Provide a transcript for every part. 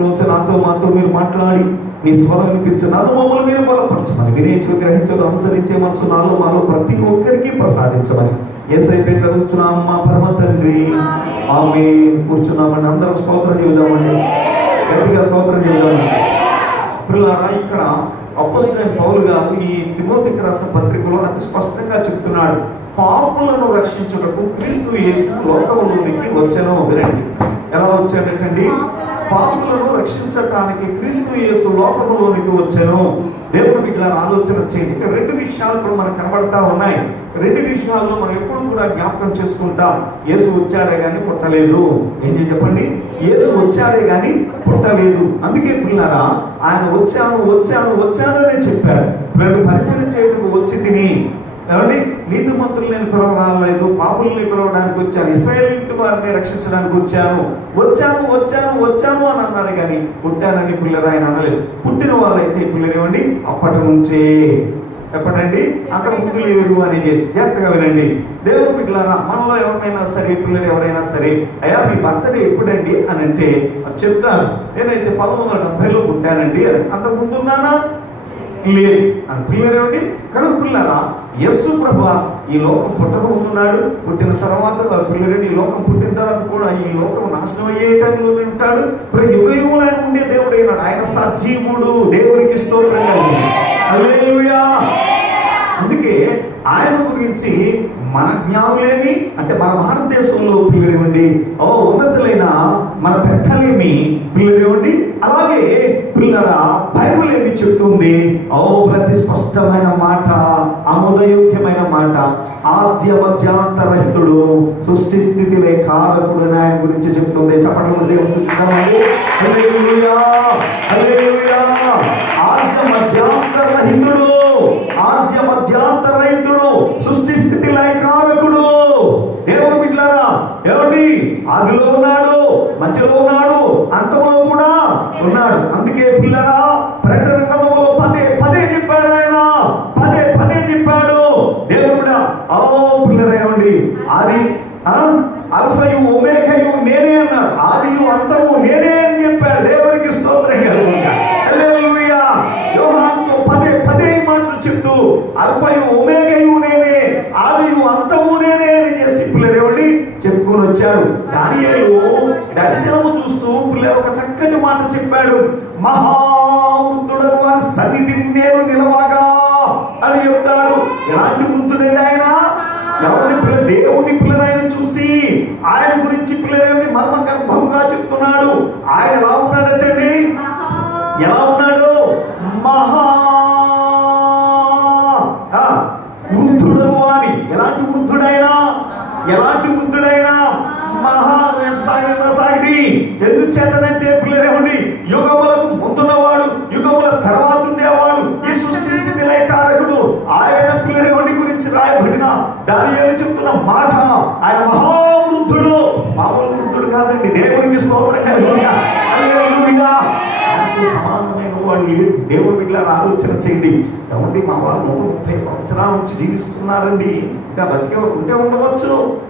నుంచి నాతో మాతో మీరు మాట్లాడి మీ స్వరం వినిపించిన నన్ను మమ్మల్ని మీరు బలపరచమని వినేచి గ్రహించదు అనుసరించే మనసు నాలో మాలో ప్రతి ఒక్కరికి ప్రసాదించమని ఏసై పెట్టి అడుగుతున్నా అమ్మ పరమ తండ్రి. ఆమె కూర్చున్నామండి. అందరం స్తోత్రం చెబుదామండి. గట్టిగా స్తోత్రం చెబుదామండి. పిల్లరా ఇక్కడ అపోజిట్ పౌలు గారు ఈ తిమోతికి రాసిన పత్రికలో అతి స్పష్టంగా చెప్తున్నాడు. పాపులను రక్షించుటకు క్రీస్తు యేసు లోకంలోనికి వచ్చాను. వినండి. ఎలా వచ్చాడటండి? పాపులను రక్షించటానికి క్రీస్తు యేసు లోకములోనికి వచ్చాను. దేవుడు ఇట్లా ఆలోచన చేయండి. ఇక్కడ రెండు విషయాలు ఇప్పుడు మనకు కనబడతా ఉన్నాయి. రెండు విషయాల్లో మనం ఎప్పుడు కూడా జ్ఞాపకం చేసుకుంటాం. యేసు వచ్చాడే కానీ పుట్టలేదు. ఏం చెప్పండి? యేసు వచ్చాడే కానీ పుట్టలేదు. అందుకే పిల్లరా ఆయన వచ్చాను వచ్చాను వచ్చాను అని చెప్పారు. పిల్లలు పరిచయం చేయటకు వచ్చి తిని ఏమండి? నీతిమంతులు నేను పిలవరాలేదు పాపుల్ని పిలవడానికి వచ్చాను ఇస్రాయేల్ ఇంటి వారిని రక్షించడానికి వచ్చాను. వచ్చాను వచ్చాను వచ్చాను అని అన్నాడు కానీ పుట్టానని పిల్లరా ఆయన అనలేదు. పుట్టిన వాళ్ళైతే పిల్లలు అప్పటి నుంచే. ఎప్పటండి అంత ముందు లేరు అని చేసి. జాగ్రత్తగా వినండి. దేవుడు బిడ్డలారా మనలో ఎవరైనా సరే పిల్లలు ఎవరైనా సరే అయ్యా మీ బర్త్డే ఎప్పుడండి అని అంటే చెప్తాను నేనైతే పంతొమ్మిది వందల డెబ్బైలో పుట్టానండి అని. ముందు ఉన్నానా లేదు అని పిల్లలు ఏమిటి కనుక పిల్లరా యస్సు ప్రభ ఈ లోకం పుట్టకముందున్నాడు. పుట్టిన తర్వాత పిల్లలు ఈ లోకం పుట్టిన తర్వాత కూడా ఈ లోకం నాశనం అయ్యే టైంలో ఉంటాడు. ప్రతి యుగ యుగములు ఆయన ఉండే దేవుడు అయినాడు ఆయన సజీవుడు. దేవునికి స్తోత్రం అందుకే ఆయన గురించి మన జ్ఞానులేమి అంటే మన భారతదేశంలో పిల్లలేమండి ఓ ఉన్నతులైన మన పెద్దలేమి పిల్లలేమండి అలాగే పిల్లరా బైబుల్ ఏమి చెప్తుంది ఓ ప్రతి స్పష్టమైన మాట అమూలయోగ్యమైన మాట ఆద్య మధ్యాంతరహితుడు సృష్టి స్థితిలే కారకుడు ఆయన గురించి చెప్తుంది చెప్పడం దేవుడు ఆద్య మధ్యాంతరహితుడు ఆద్య మధ్యాంతరహితుడు సృష్టి స్థితి లయకారకుడు దేవుడు పిల్లరా ఏమండి? అదిలో ఉన్నాడు. మధ్యలో ఉన్నాడు అంతములో కూడా ఉన్నాడు. అందుకే పిల్లరా ప్రకటన గ్రంథములో పదే పదే చెప్పాడు ఆయన. పదే పదే చెప్పాడు. దేవుడు కూడా ఓ పిల్లరేమండి అది ఆ? అల్ఫయు ఒమేఘయు నేనే అన్నాడు. ఆదియు అంతము నేనే అని చెప్పాడు. దేవునికి స్తోత్రం కలుగుగా పదే పదే మాటలు చెప్తూ అల్ఫయు ఒమేఘయు నేనే ఆదియు అంతము నేనే అని చేసి పిల్లరేవండి చెప్పుకొని వచ్చాడు. దానియేలు దర్శనము చూస్తూ పిల్లలు ఒక చక్కటి మాట చెప్పాడు. మహావృద్ధుడను వారి సన్నిధి నేను నిలవగా అని చెప్తాడు. ఎలాంటి బుద్ధుడండి ఆయన? ఎవరిని పిల్ల దేవుని పిల్లలైన చూసి ఆయన గురించి పిల్లలని మర్మ గర్భంగా చెప్తున్నాడు. ఆయన ఎలా ఉన్నాడటండి? ఎలా ఉన్నాడు? మహా వృద్ధుడు అని ఎలాంటి వృద్ధుడైనా? ఎలాంటి వృద్ధుడైనా? మహా సాగిత సాగిది ఎందుకు చేతనంటే పిల్లలేమండి యుగములకు ముందున్నవాడు యుగముల తర్వాత ఉండేవాడు ఈ సృష్టి స్థితి లేఖారకుడు. ఆయన పిల్లలేవండి గురించి రాయబడిన దానియేలు చెప్తున్న మాట. ఆయన మహావృద్ధుడు. మామూలు వృద్ధుడు కాదండి దేవునికి స్తోత్రం. కలుగుగా సమానమైన వాళ్ళు దేవుడు దేవుని బిడ్డ ఆలోచన చేయండి. ఏమండి మా వాళ్ళు నూట ముప్పై సంవత్సరాల నుంచి జీవిస్తున్నారండి. ఇంకా బతికే ఉంటే ఉండవచ్చు.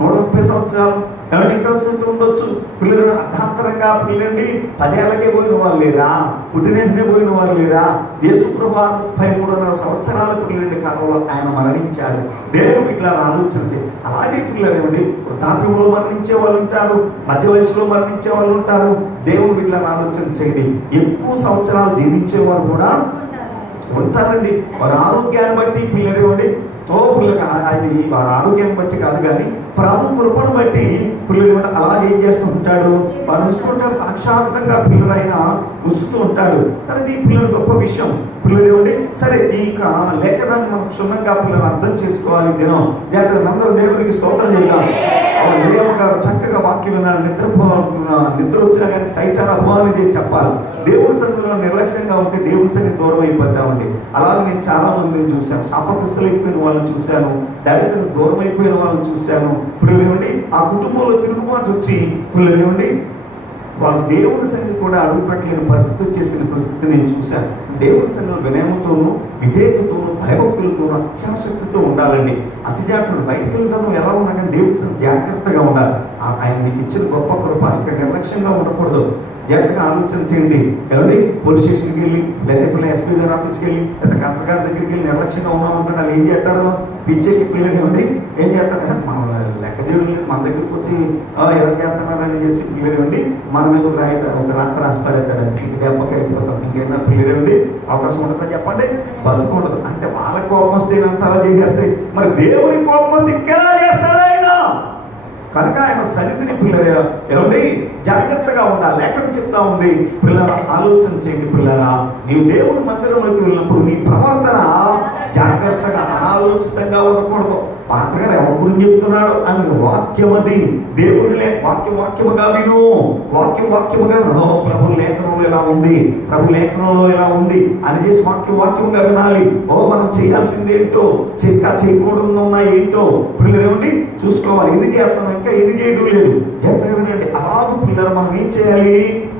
నూట ముప్పై సంవత్సరాలు ఎవరికి ఇంకా ఉండొచ్చు. పిల్లలు అర్ధాంతరంగా పిల్లండి. పదేళ్ళకే పోయిన వాళ్ళు లేరా? పుట్టినెంటనే పోయిన వాళ్ళు లేరా? యేసుప్రభు ముప్పై మూడున్నర సంవత్సరాల పిల్లలండి కాలంలో ఆయన మరణించాడు. దేవుడు ఇట్లా ఆలోచన చేయి అలాగే పిల్లలేమండి వృద్ధాప్యంలో మరణించే వాళ్ళు ఉంటారు మధ్య వయసులో మరణించే వాళ్ళు ఉంటారు. దేవుడు ఇట్లా ఆలోచన చేయండి. ఎక్కువ సంవత్సరాలు జీవించేవారు కూడా ఉంటారండి. వారి ఆరోగ్యాన్ని బట్టి పిల్లలు ఇవ్వండి. ఓ పిల్లలు అది వారి ఆరోగ్యాన్ని బట్టి కాదు కానీ ప్రభు కృపను బట్టి పిల్లలు ఇవ్వండి అలాగే ఏం చేస్తూ ఉంటాడు? వారు ఉంచుతుంటాడు సాక్షాత్తంగా పిల్లలైన ఉంచుతూ ఉంటాడు. సరే ఇది పిల్లలు గొప్ప విషయం. పిల్లలు ఇవ్వండి సరే ఈ యొక్క లేఖనాన్ని మనం క్షుణ్ణంగా పిల్లలు అర్థం చేసుకోవాలి దినం. జాగ్రత్త అందరూ దేవునికి స్తోత్రం చెప్తాం. లేవ గారు చక్కగా వాక్యం విన్నాడు నిద్రపోవాలనుకున్న నిద్ర వచ్చినా కానీ సైతాన్ అభిమానం చెప్పాలి. దేవుని సన్నిధిలో నిర్లక్ష్యంగా ఉంటే దేవుని సన్నిధి దూరం అయిపోతామండి అలాగే నేను చాలా మందిని చూశాను. శాపగ్రస్తులు అయిపోయిన వాళ్ళని చూశాను. దైవసం దూరం అయిపోయిన వాళ్ళని చూశాను. పిల్లలు ఏమండి ఆ కుటుంబంలో తిరుగుబాటు వచ్చి పిల్లలు ఏమండి వాళ్ళు దేవుని సన్నిధి కూడా అడుగుపెట్టలేని పరిస్థితి వచ్చేసిన పరిస్థితి నేను చూశాను. దేవుని సన్నిధిలో వినయముతోనూ విధేయతతోనూ భయభక్తులతోనూ అత్యాశక్తితో ఉండాలండి. అతి జాగ్రత్తలు బయటికి వెళ్తాను ఎలా ఉన్నా కానీ దేవుని సన్నిధి జాగ్రత్తగా ఉండాలి. ఆ- ఆయన మీకు ఇచ్చిన గొప్ప కృప ఇక్కడ నిర్లక్ష్యంగా ఉండకూడదు. జాగ్రత్తగా ఆలోచన చేయండి. ఏమండి పోలీస్ స్టేషన్కి వెళ్ళి లేకపోతే పిల్లలు ఎస్పీ గారి ఆఫీస్కి వెళ్ళి లేదా కలెక్టర్ గారి దగ్గరికి వెళ్ళి నిర్లక్ష్యంగా ఉన్నామంటే వాళ్ళు ఏం చేస్తారు? పిచ్చేకి పిల్లలు ఏమండి ఏం చేస్తారు? మనం లెక్క చేయడం లేదు. మన దగ్గరికి వచ్చి ఎలా చేస్తున్నారని చేసి పిల్లలు ఇవ్వండి మన మీద ఒక రాయి ఒక రాత రాసి పడేస్తాడు దెబ్బకి అయిపోతాం. ఇంకేమైనా పిల్లలు ఇవ్వండి అవకాశం ఉంటుందా చెప్పండి? బతుకుండదు. అంటే వాళ్ళ కోపం వస్తే ఈయనంతా అలా చేసేస్తాయి మరి దేవుని కోపం వస్తే ఇంకెలా చేస్తాడు ఆయన? కనుక ఆయన సన్నిధిని పిల్లరే ఏమండి జాగ్రత్తగా ఉండాలి. లేఖను చెప్తా ఉంది పిల్లల ఆలోచన చేయండి పిల్లరా. నీవు దేవుని మందిరంలోకి వెళ్ళినప్పుడు నీ ప్రవర్తన జాగ్రత్తగా అనాలోచితంగా ఉండకూడదు. పాటగారు ఎవరి గురించి చెప్తున్నాడు అని వాక్యం అది. దేవుని లే వాక్యం వాక్యముగా విను. వాక్యం వాక్యముగా విను. ప్రభు లేఖనంలో ఇలా ఉంది. ప్రభు లేఖనంలో ఇలా ఉంది అని చేసి వాక్యం వాక్యముగా వినాలి. ఓ మనం చేయాల్సింది ఏంటో? చెక్క చేయకూడదు ఉన్నా ఏంటో? పిల్లలు ఏమిటి చూసుకోవాలి. ఎన్ని చేస్తాం ఇంకా ఎన్ని చేయడం లేదు. జాగ్రత్తగా వినండి. అలాగే పిల్లలు మనం ఏం చేయాలి?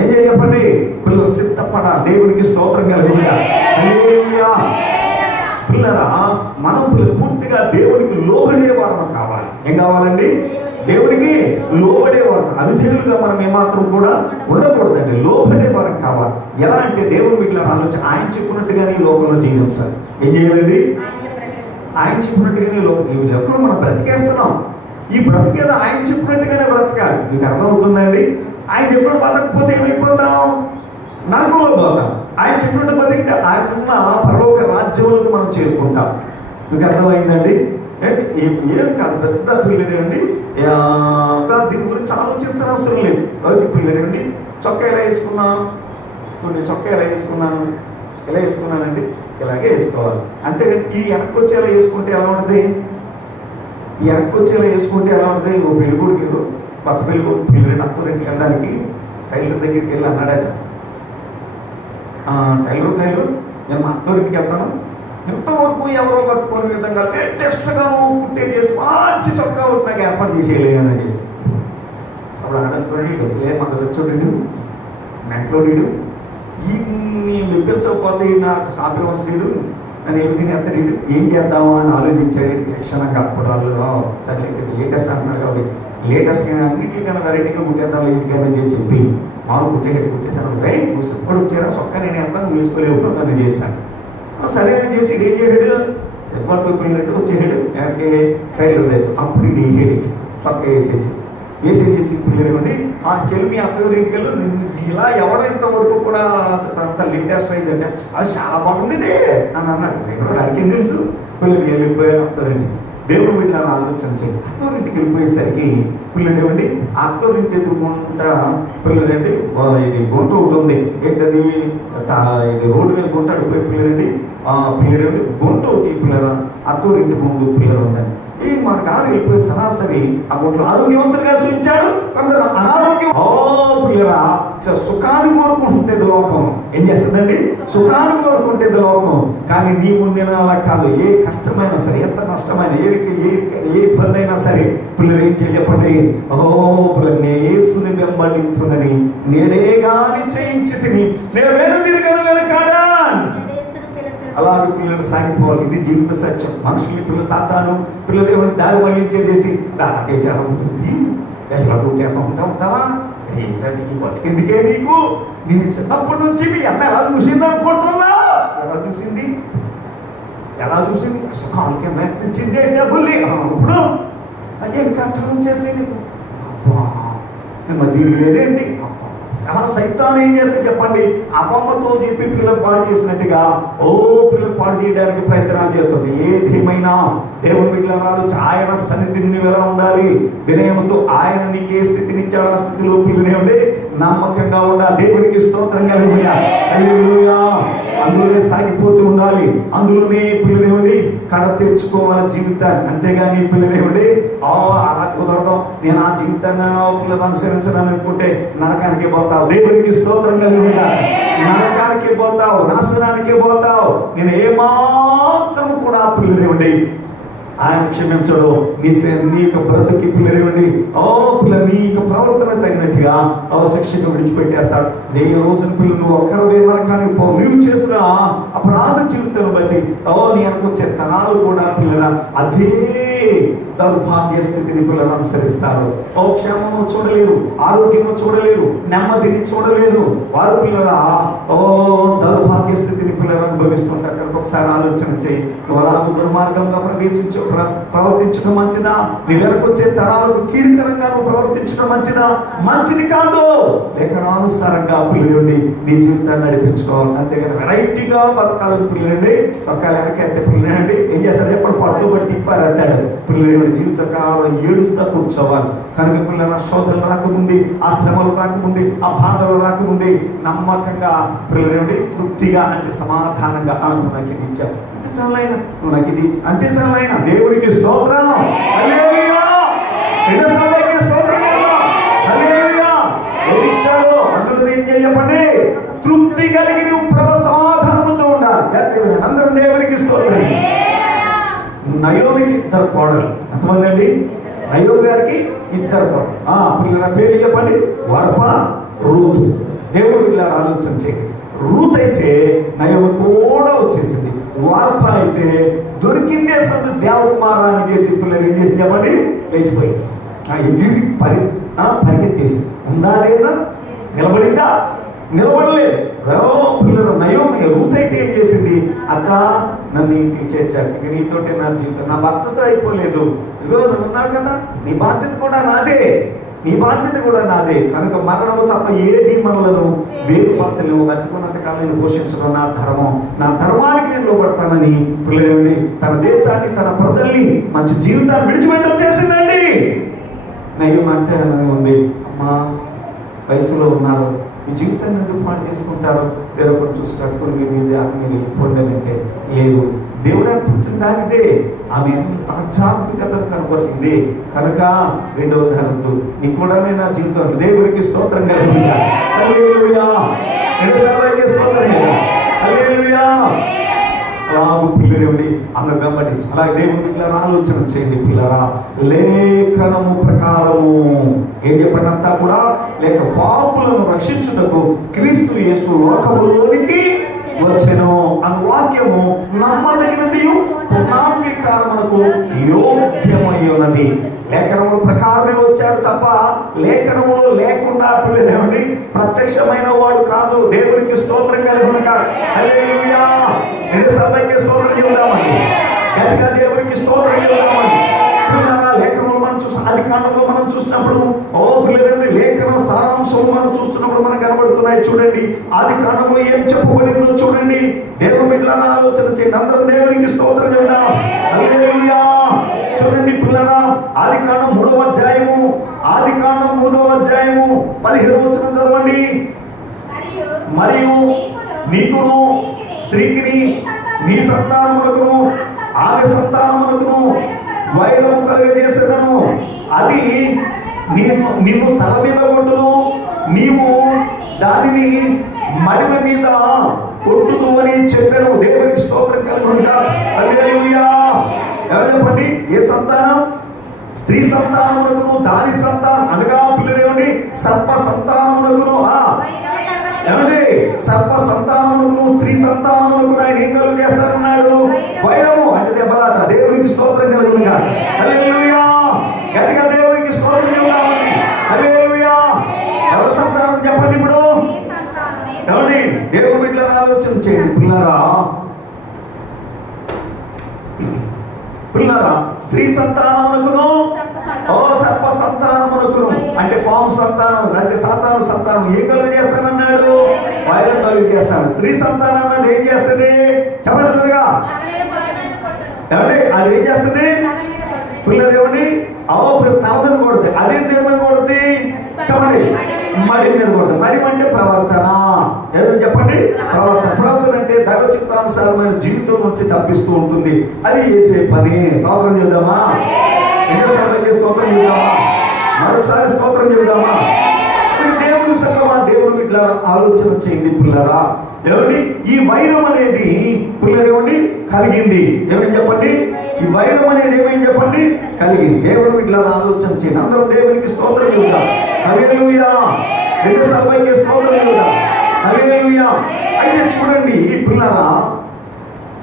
ఏం చేయాలి చెప్పండి? పిల్లలు సిద్ధపడ దేవునికి స్తోత్రం కలుగుగా పిల్లరా మనం పూర్తిగా దేవునికి లోబడే వారం కావాలి. ఏం కావాలండి? దేవునికి లోబడే వారం అనుజేయులుగా మనం ఏమాత్రం కూడా ఉండకూడదండి. లోబడే వారం కావాలి. ఎలా అంటే దేవుని వీటిలో ఆలోచన ఆయన చెప్పినట్టుగానే ఈ లోకంలో జీవించాలి ఏం చేయాలండి? ఆయన చెప్పినట్టుగానే లోకం. ఈ లోకంలో మనం బ్రతికేస్తున్నాం. ఈ బ్రతికేదో ఆయన చెప్పినట్టుగానే బ్రతకాలి. మీకు అర్థమవుతుందండి? ఆయన చెప్పినట్టు బతకపోతే ఏమైపోతాం? నరకంలో పోతాం. ఆయన చెప్పినట్టు బతికితే ఆయన ఉన్న పరలోక రాజ్యంలోకి మనం చేరుకుంటాం. మీకు అర్థమైందండి? ఏంటి? ఏం ఏం కాదు పెద్ద పిల్లలేండి దీని గురించి ఆలోచించిన అవసరం లేదు. ఒకటి పిల్లలేండి చొక్కా ఎలా వేసుకున్నా? చూడండి చొక్కా ఎలా వేసుకున్నాను? ఎలా వేసుకున్నానండి? ఇలాగే వేసుకోవాలి. అంతేగాని ఈ వెనక్కి వచ్చేలా వేసుకుంటే ఎలా ఉంటుంది? ఈ వెనక్కి వచ్చేలా వేసుకుంటే ఎలా ఉంటుంది? ఓ పెళ్ళికొడుకు కొత్త పెళ్ళికొడు పిల్లలు అత్తరింటికి వెళ్ళడానికి టైలర్ దగ్గరికి వెళ్ళి అన్నాడట. టైలర్ టైలర్ నేను మా అత్తరింటికి వెళ్తాను. ఇంతవరకు ఎవరో కట్టుకునే విధంగా లేటెస్ట్గా కుట్టే చేసి మంచి చొక్కా నాకు ఏర్పాటు చేసేయలే అని చేసి అప్పుడు ఆడనుకోండి అసలే మన వచ్చాడు మెంట్లోడు ఈ నేను మెప్పించకపోతే నాకు షాపింగ్ అవసరం నన్ను ఏమి తినేస్తాడు ఏం చేద్దామా అని ఆలోచించాడు. తక్షణంగా అప్పుడు వాళ్ళు సరే లేటెస్ట్ అంటున్నాడు కాబట్టి లేటెస్ట్ అన్నింటికన్నా వెరైటీగా కుట్టేద్దాం ఇంటికైనా అని చెప్పి మామూలు కుట్టేటట్టు కుట్టేసాను రే నువ్వు ఎప్పుడు వచ్చారా సొక్క నేను ఎంత నువ్వు వేసుకోలేవు అని చేశాను సరే అని చేసి ఏం చేశాడు చెట్టు పోయినట్టు వచ్చేసాడు అంటే టైలర్ దగ్గర అప్పుడు ఇది వేసేది చక్క వేసేసి వేసేసి పిల్లనివ్వండి ఆ కెలిమి అత్తగారి ఇంటికి వెళ్ళి ఇలా ఎవడో ఇంతవరకు కూడా అంత లేటెస్ట్ అయిందంటే అది చాలా బాగుంది అని అన్నాడు. ట్రైనర్ అడిగి తెలుసు? పిల్లలు వెళ్ళిపోయాడు అత్తగారింటి దేవుడు వీళ్ళని ఆలోచించండి అత్తోరింటికి వెళ్ళిపోయేసరికి పిల్లనివ్వండి ఏమండి? ఆ అత్తోరింటి ఎదుర్కొంటా పిల్లలండి ఇది గుంట ఒకటి ఉంది ఏంటది? ఇది రోడ్డు మీద గుంటాడు పోయి పిల్లరండి ఆ పిల్లలు గుంట ఒకటి పిల్లల అత్తోరింటి ముందు పిల్లలు ఉందని. ఈ మన గారు వెళ్ళిపోయి సరాసరి ఆ గుంటలో ఆరోగ్యవంతులుగా సూచించాడు కొందరు అనారోగ్యం. ఓ పిల్లరా సుఖాన్ని కోరుకుంటుంది లోకం ఏం చేస్తుందండి? సుఖాన్ని కోరుకుంటుంది లోకం కానీ నీ ముందు అలా కాదు. ఏ కష్టమైనా సరే ఎంత నష్టమైన ఏ ఏ ఏ ఇబ్బంది అయినా సరే పిల్లలు ఏం చెప్పండి? ఓ పిల్లలు నే యేసుని వెంబడించునని నేడే గాని చేయించి తిని నేను వెను తిరగను వెనకాడా? అలాగే పిల్లలు సాగిపోవాలి. ఇది జీవిత సత్యం. మనుషుల్ని పిల్లలు సాతాను. పిల్లలు ఏమైనా దారి మళ్ళించేసేసి నాకైతే ఎలా కుదురుతుంది ఎలా కుట్టేప ఉంటా ఉంటావా? రీసెంట్కి బతికిందికే నీకు? నిన్ను చిన్నప్పటి నుంచి మీ అమ్మ ఎలా చూసింది అనుకుంటున్నా? ఎలా చూసింది? ఎలా చూసింది? అసలు కాలు కింద ఎట్టించింది అంటే బుల్లి? ఆ, ఇప్పుడు అదేం కట్టాలని చేసే నీకు. అబ్బా మిమ్మల్ని దీనికి లేదేంటి? అబ్బా. అలా సైతాన్ ఏం చేస్తే చెప్పండి? అమ్మమ్మతో చెప్పి పిల్లలు పాడు చేసినట్టుగా ఓ పిల్లలు పాడు చేయడానికి ప్రయత్నాలు చేస్తుంది. ఏదేమైనా దేవుని రాదు ఆయన సన్నిధిని ఎలా ఉండాలి? వినయంతో ఆయన నీకు ఏ స్థితినిచ్చాడు ఆ స్థితిలో పిల్లనే ఉండి నమ్మకంగా ఉండాలి. దేవునికి స్తోత్రం కలిగిన. అందులోనే సాగిపోతూ ఉండాలి. అందులోనే పిల్లనేవండి కడ తెచ్చుకోవాలి జీవితాన్ని. అంతేగాని పిల్లనేవండి ఆ అలా కుదరదాం. నేను ఆ జీవితాన్ని ఆ పిల్లలు అనుసరించను అనుకుంటే నరకానికి పోతావు. దేవునికి స్తోత్రం కలిగిన. నరకానికి పోతావు. నాశనానికి పోతావు. నేను ఏమాత్రం కూడా పిల్లనేవండి ఆయన క్షమించడు నీ సే- నీ యొక్క బ్రతుకి పిల్లరేవండి ఓ పిల్ల నీ యొక్క ప్రవర్తన తగినట్టుగా అవశిక్షగా విడిచిపెట్టేస్తాడు. నీ రోజున పిల్లలు నువ్వు ఒక్కరు నరకానికి పో నువ్వు చేసిన అపరాధ జీవితం బట్టి ఓ నీ అనుకొచ్చే తరాలు కూడా పిల్లల అదే దౌర్భాగ్య స్థితిని పిల్లలు అనుసరిస్తారు. ఓ క్షేమము చూడలేరు ఆరోగ్యము చూడలేరు నెమ్మదిని చూడలేరు. వారు పిల్లల ఓ దౌర్భాగ్య స్థితిని పిల్లలు అనుభవిస్తుంటారు ఒకసారి ఆలోచన చేయి. నువ్వు అలాగ దుర్మార్గంగా ప్రవేశించు ప్ర- ప్రవర్తించడం మంచిదా? నీ వెనకొచ్చే తరాలకు కీడికరంగా నువ్వు ప్రవర్తించడం మంచిదా? మంచిది కాదు! లేఖనానుసారంగా పిల్లలుండి నీ జీవితాన్ని నడిపించుకోవాలి. అంతేగాని వెరైటీగా బతకాలని పిల్లలండి చొక్కాలు వెనక ఎంత పిల్లలండి ఏం చేస్తారు చెప్పండి పట్టుబడి పడి తిప్పారు అంటాడు. పిల్లలు జీవితకాలం ఏడుస్తా కూర్చోవాలి. కనుక పిల్లల శోధనలు రాకముందే ఆ శ్రమలు రాకముందే ఆ బాధలు రాకముందే నమ్మకంగా పిల్లలు తృప్తిగా అంటే సమాధానంగా ఆ నువ్వు నాకు ఇది ఇచ్చావు అంతే చాలైనా నువ్వు నాకు ఇది. అంతే చాలైనా. దేవునికి స్తోత్రం. చెప్పండి? తృప్తి కలిగి నువ్వు ప్రభు సమాధానంతో ఉండాలి. అందరూ దేవునికి స్తోత్రం. నయోమికి ఇద్దరు కోడలు. ఎంతమంది అండి? నయోమి గారికి ఇద్దరు ఆ పిల్లల పేరు చెప్పండి. Orpah Ruth. దేవుడు ఇలా ఆలోచన చేయండి. రూత్ అయితే నయోమి కూడా వచ్చేసింది. వార్ప అయితే దొరికిందే సందు దేవకుమారాన్ని చేసి పిల్లలు ఏం చేసి చెప్పండి? లేచిపోయింది. ఆ ఎగిరి పరి ఆ పరిగెత్తేసి ఉందా లేదా? నిలబడిందా? నిలబడలేదు. రో పిల్లల నయోమి రూత్ అయితే ఏం చేసింది? అక్క నన్ను ఇంటికి చేర్చాడు ఇక నీతోటే నా జీవితం. నా భర్తతో అయిపోలేదు. ఇదిగో నువ్వు ఉన్నావు కదా. నీ బాధ్యత కూడా నాదే. నీ బాధ్యత కూడా నాదే. కనుక మరణము తప్ప ఏది మనలను వేరుపరచలేము బతుకున్నంత కాలం నేను పోషించడం నా ధర్మం. నా ధర్మానికి నేను లోపడతానని పిల్లలండి తన దేశాన్ని తన ప్రజల్ని మంచి జీవితాన్ని విడిచిపెట్టి వచ్చేసిందండి. నయం అంటే అని ఉంది. అమ్మా వయసులో ఉన్నారు. మీ జీవితాన్ని ఎందుకు పాటు చేసుకుంటారు? వేరొకరు చూసి కట్టుకుని మీరు మీద మీరు వెళ్ళిపోండి అని అంటే లేదు. దేవుడు అర్పించిన దానిదే. ఆమె ఎంత ఆధ్యాత్మికతను కనపరిచింది. కనుక రెండవ ధనద్దు నీకు కూడా నేను నా జీవితం దేవుడికి స్తోత్రం కలిగి హల్లెలూయా. ఎన్నిసార్లు స్తోత్రం హల్లెలూయా అలాగు పిల్లరేవుడి అంగ గమనించి అలాగే దేవుని పిల్లల ఆలోచన చేయండి పిల్లరా. లేఖనము ప్రకారము. ఏం చెప్పండి అంతా కూడా? లేక పాపులను రక్షించుటకు క్రీస్తు యేసు లోకములోనికి వచ్చెను అను వాక్యము నమ్మదగినది పునాంగీకారమునకు యోగ్యమై ఉన్నది లేఖనముల ప్రకారమే వచ్చాడు తప్ప లేఖనములు లేకుండా పిల్లలేమండి ప్రత్యక్షమైన వాడు కాదు. దేవునికి స్తోత్రం కలిగిన ఎన్ని సభకి స్తోత్రం చెబుదామండి గట్టిగా దేవునికి స్తోత్రం చెబుదామండి పిల్లరా లేఖనంలో మనం చూస్తాం ఆది కాండంలో మనం చూసినప్పుడు ఓ పిల్లలండి లేఖనం సారాంశం మనం చూస్తున్నప్పుడు మనకు కనబడుతున్నాయి. చూడండి ఆది కాండంలో ఏం చెప్పబడిందో చూడండి. దేవుని బిడ్డలను ఆలోచన చేయండి. అందరం దేవునికి స్తోత్రం చెబుదాం. చూడండి పిల్లరా ఆది కాండం మూడవ అధ్యాయము. ఆది కాండం మూడవ అధ్యాయము. పదిహేను వచ్చిన చదవండి. మరియు నీకును స్త్రీకిని నీ సంతానములకును ఆమె సంతానములకును వైరము కలుగజేసేదను. అది నిన్ను నిన్ను తల మీద కొట్టును. నీవు దానిని మడిమ మీద కొట్టుతూ అని చెప్పాను. దేవునికి స్తోత్రం కలుగునుగా ఎవరు చెప్పండి? ఏ సంతానం? స్త్రీ సంతానమునకును దాని సంతానం అనగా పిల్లలేమండి సర్ప సంతానమునకును ఆ. ఏమండి? సర్ప సంతానములకు స్త్రీ సంతానములకు ఆయన ఏం కలుగు చేస్తానన్నాడు? వైరము. అంటే దెబ్బలాట. దేవునికి స్తోత్రం కలుగునుగా. హల్లెలూయా. గట్టిగా దేవునికి స్తోత్రం చెబుదామని హల్లెలూయా. ఎవరి సంతానం చెప్పండి ఇప్పుడు? ఏమండి? దేవుని బిడ్డల ఆలోచన చేయండి. పిల్లరా. పిల్లరా స్త్రీ సంతానమునకును ఓ సర్ప సంతానమునకును. అంటే పాము సంతానం అంటే సాతాను సంతానం ఏం కలుగు చేస్తానన్నాడు? వైరం కలుగు చేస్తాను స్త్రీ సంతానం అన్నది ఏం చేస్తుంది? చెప్పండి త్వరగా. ఏమండి అది ఏం చేస్తుంది? పిల్లలు ఏమండి అవో తల మీద కొడుతుంది అదే దేని మీద కొడుతుంది చెప్పండి. మడి మీద కొడుతుంది మడి అంటే ప్రవర్తన. ఏదో చెప్పండి. ప్రవర్తన. ప్రవర్తన అంటే దైవ చిత్తానుసారమైన జీవితం నుంచి తప్పిస్తూ ఉంటుంది. అది చేసే పని. స్తోత్రం చేద్దామా? స్తోత్రం చెబుదామా? మరొకసారి స్తోత్రం చెబుదామా? దేవుని సంగమా దేవుని బిడ్డ ఆలోచన చేయండి పిల్లరా ఏమండి? ఈ వైరం అనేది పిల్లలు ఏమండి? కలిగింది. ఏమని చెప్పండి? ఈ వైరం అనేది ఏమని చెప్పండి? కలిగింది. దేవుని బిడ్డ ఆలోచన చేయండి. అందరూ దేవునికి స్తోత్రం చెబుతాం హల్లెలూయా. రెండు స్థలపైకి స్తోత్రం చెబుదాం. హల్లెలూయా. అయితే చూడండి పిల్లరా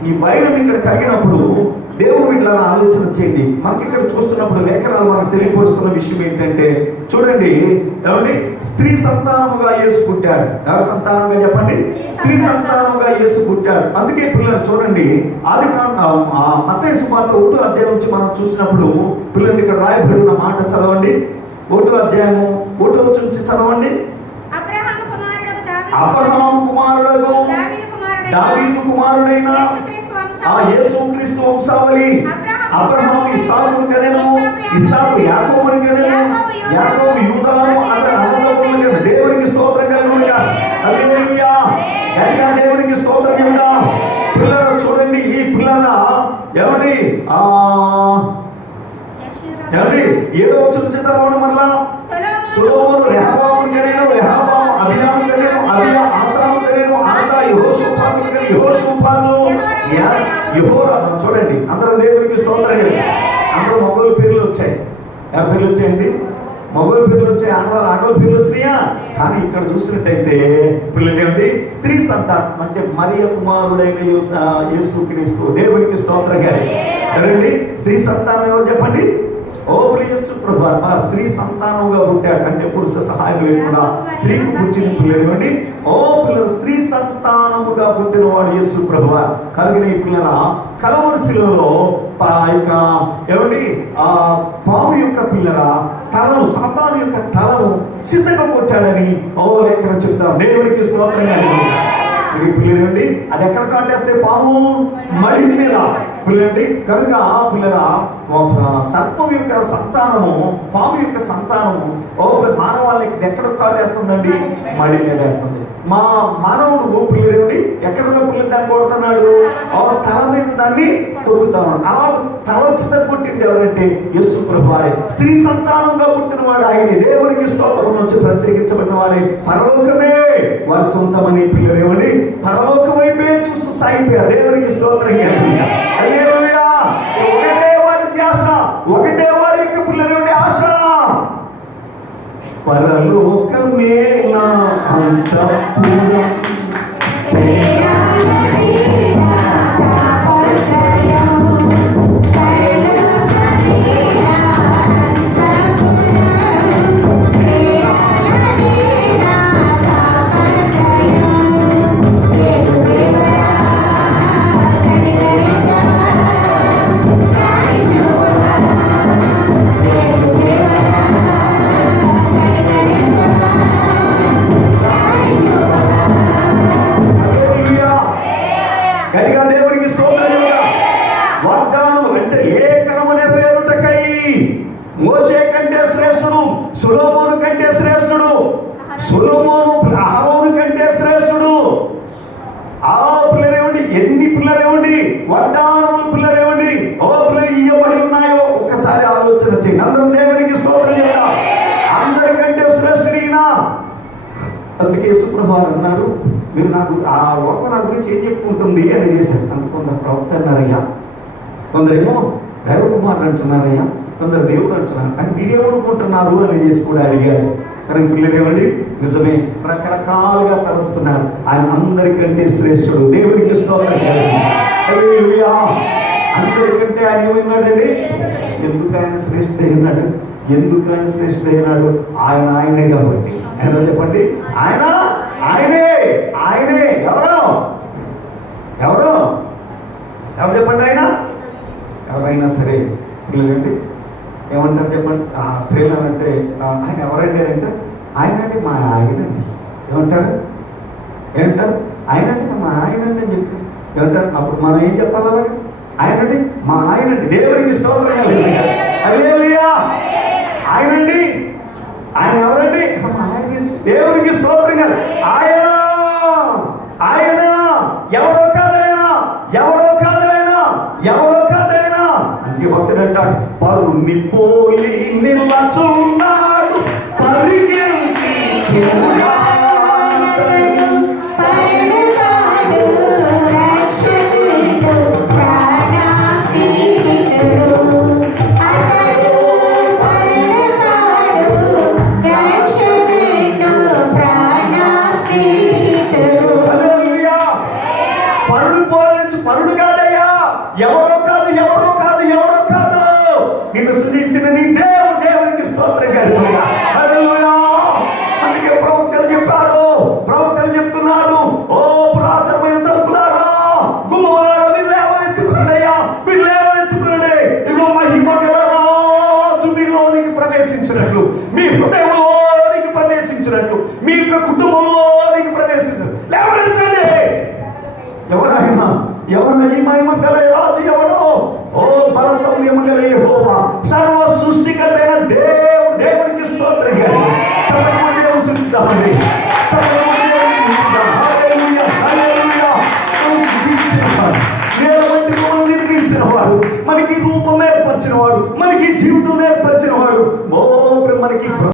ఈ వైరం ఇక్కడ కలిగినప్పుడు దేవుని బిడ్డలను ఆలోచన చేయండి. మనకి ఇక్కడ చూస్తున్నప్పుడు లేఖనాలు మనకు తెలియపరుస్తున్న విషయం ఏంటంటే చూడండి ఏమండి? స్త్రీ సంతానముగా పుట్టాడు. ఎవరి సంతానంగా చెప్పండి? స్త్రీ సంతానముగా పుట్టాడు. అందుకే పిల్లలు చూడండి ఆది మత్తయి సుమార్త ఒకటో అధ్యాయం నుంచి మనం చూసినప్పుడు పిల్లలు ఇక్కడ రాయబడి ఉన్న మాట చదవండి. ఒకటో అధ్యాయము ఒకటో నుంచి చదవండి. అబ్రహాము కుమారుడగు దావీదు. కుమారుడైన ఆ వంశావళి యేసుక్రీస్తు వంశావళి అబ్రహాము ఇస్సాకు కనెను ఇస్సాకు యాకోబుని కనెను యాకోబు యూదాను అతని అన్నదమ్ములను కనెను దేవునికి స్తోత్రం కలుగునుగా. హల్లెలూయా. గట్టిగా దేవునికి స్తోత్రం కలుగుగా పిల్లల చూడండి ఈ పిల్లల ఏమండి? ఆ ఏమండి? ఏడో వచ్చిన చదవడం చదవండి మరలా సులోమును రెహబామును కనేను రెహబాము అభియాను కనేను అభియా ఆశాను కనేను ఆశా యహోషుపాతును కని యహోషుపాతు యహోరా చూడండి. అందరూ దేవునికి స్తోత్రం కదా అందరూ మగోళ్ళ పేర్లు వచ్చాయి. ఎవరి పేర్లు వచ్చాయండి? మగోళ్ళ పేర్లు వచ్చాయి ఆడవాళ్ళ ఆడవాళ్ళ పేర్లు వచ్చినాయా? కానీ ఇక్కడ చూసినట్టయితే పిల్లలు స్త్రీ సంతానం అంటే మరియ కుమారుడైన యేసు- క్రీస్తు దేవునికి స్తోత్రం గారి. ఎవరండి? స్త్రీ సంతానం ఎవరు చెప్పండి? ఓ ప్రియస్సు ప్రభు స్త్రీ సంతానంగా పుట్టాడు. అంటే పురుష సహాయం లేకుండా స్త్రీకి పుట్టిన పిల్లలు ఓ పిల్లలు స్త్రీ సంతానముగా పుట్టిన వాడు యేసు ప్రభువ. కలిగిన ఈ పిల్లల కలవరిశిలలో ఆ యొక్క ఏమండి? ఆ పాము యొక్క పిల్లల తలను సాతాను యొక్క తలను సిద్ధంగా కొట్టాడని ఓ లేఖన చెప్తాం. దేవునికి స్తోత్రం ఇది పిల్లలండి అది ఎక్కడ కాటేస్తే పాము? మడి మీద. పిల్లండి కనుక పిల్లల ఒక సర్పం యొక్క సంతానము పాము యొక్క సంతానము ఓ మానవాళ్ళకి ఎక్కడ కాటేస్తుందండి? మడి మీద వేస్తుంది. మా మానవుడు పిల్లలేండి ఎక్కడ పిల్లలు దాన్ని కొడుతున్నాడు? ఆ తల మీద దాన్ని తొక్కుతాడు అలా తల చిత్త పుట్టింది ఎవరంటే? యస్సు ప్రభువారే. స్త్రీ సంతానంగా పుట్టిన వాడు ఆయనే. దేవునికి స్తోత్రం నుంచి ప్రత్యేకించబడిన వారే. పరలోకమే వారి సొంతమని పిల్లలేమండి పరలోకం వైపే చూస్తూ సాగిపోయారు. దేవునికి స్తోత్రం ఒకటే వారి ధ్యాస. ఒకటే వారి యొక్క పిల్లలేమండి ఆశ. పరలోకమే నా అంతఃపురం. చేరా అందుకే అన్నారు మీరు నాకు ఆ లోకం నా గురించి ఏం చెప్పుకుంటుంది? అని చేశారు అందుకు కొందరు ప్రవక్త అన్నారయ్యా కొందరేమో దైవ కుమారుడు అంటున్నారయ్యా కొందరు దేవుడు అంటున్నారు. కానీ మీరేమనుకుంటున్నారు అని చేసి కూడా అడిగాడు. కానీ పిల్లలేమండి నిజమే రకరకాలుగా తలుస్తున్నారు. ఆయన అందరికంటే శ్రేష్ఠుడు. దేవుడికి స్తోత్రం అందరికంటే ఆయన ఏమైనాడండి ఎందుకు ఆయన శ్రేష్ఠుడైనాడు ఎందుకు ఆయన శ్రేష్ఠుడైనాడు ఆయన ఆయనే కాబట్టి. ఆయన చెప్పండి? ఆయన ఆయనే ఎవరు ఎవరు ఎవరు చెప్పండి ఆయన ఎవరైనా సరే పిల్లలండి ఏమంటారు చెప్పండి ఆ స్త్రీలు అంటే ఆ, ఆయన ఎవరండి ఆయన అంటే మా ఆయనండి. ఏమంటారు? ఏమంటారు? ఆయన అంటే మా ఆయనండి అని చెప్తారు. ఏమంటారు? అప్పుడు మనం ఏం చెప్పాలి అలాగా? ఆయనండి మా ఆయనండి. దేవుడికి స్తోత్రం కలుగుతుంది. ఆయనండి ఆయన ఎవరండి? మా ఆయనండి. దేవుడికి స్తోత్రం కాదు ఆయన ఆయన ఎవరో కాదైనా ఎవరో కాదైనా ఎవరో కాదైనా అందుకే భక్తుడు అంటాడు పరుణ్ణి పోలి నిల్లచున్నాడు పరిగించి చూడాడు పరమకాడు